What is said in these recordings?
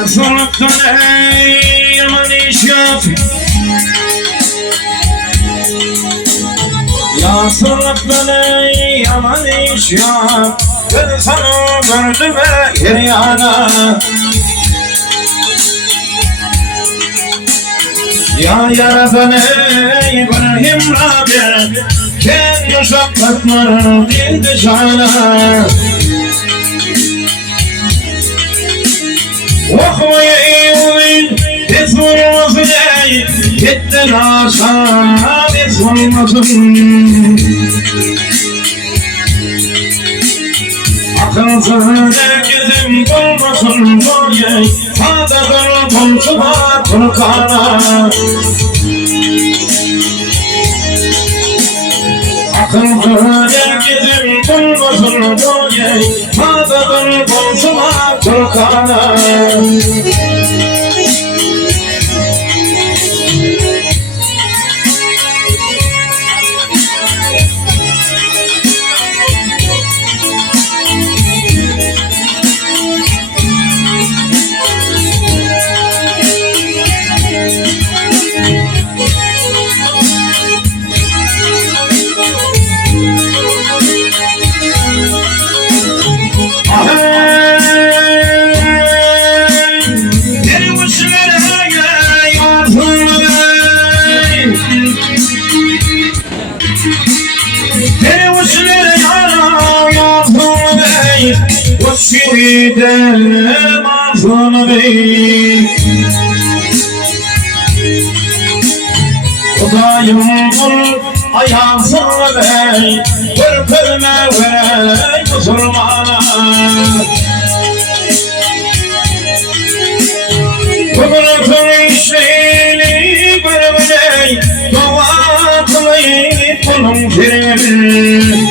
Yansılıktan ey yaman iş yap. Yansılıktan ey yaman iş yap. Ben sana gördüm yer yana. Ya yaradan ey İbrahim Rabbi, kendi şapkatlar dindi cana. Okumayı iyi olayım, biz vurmasın ey, gittin aşağı, biz vurmasın. Akılsız herkesin bulmasın böyle, sağdadır komşuma Türkana. Akılsız herkesin bulmasın böyle, sağdadır komşuma Türkana. Şehidem azam bey, Odayım kul ayansın bey, Kırpırma bey Müslümana. Kıbrıs'ın işlerini görmeyey, dua kılayım kulun firimi.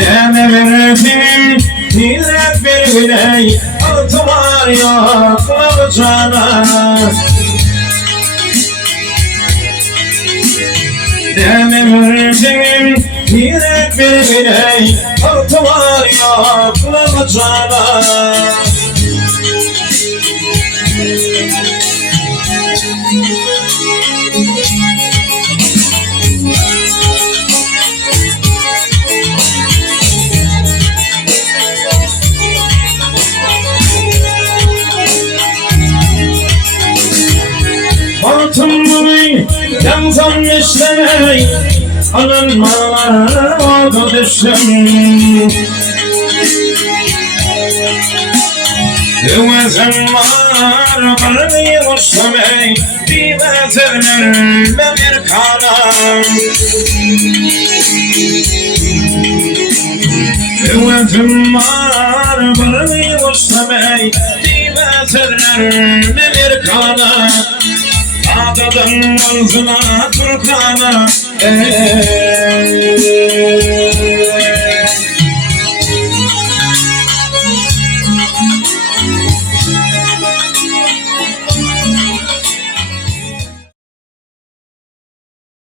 Deme verdim, millet bir biley, altı var ya kılacağına. Deme verdim, millet bir biley, altı var ya kılacağına. Altınları yansam işlemey, alınmalar oldu düştüm. Güvezim var beni uçlamey, divezerlerle bir kanam. Güvezim var beni uçlamey, divezerlerle bir kanam. Adadan ağzına Türkana,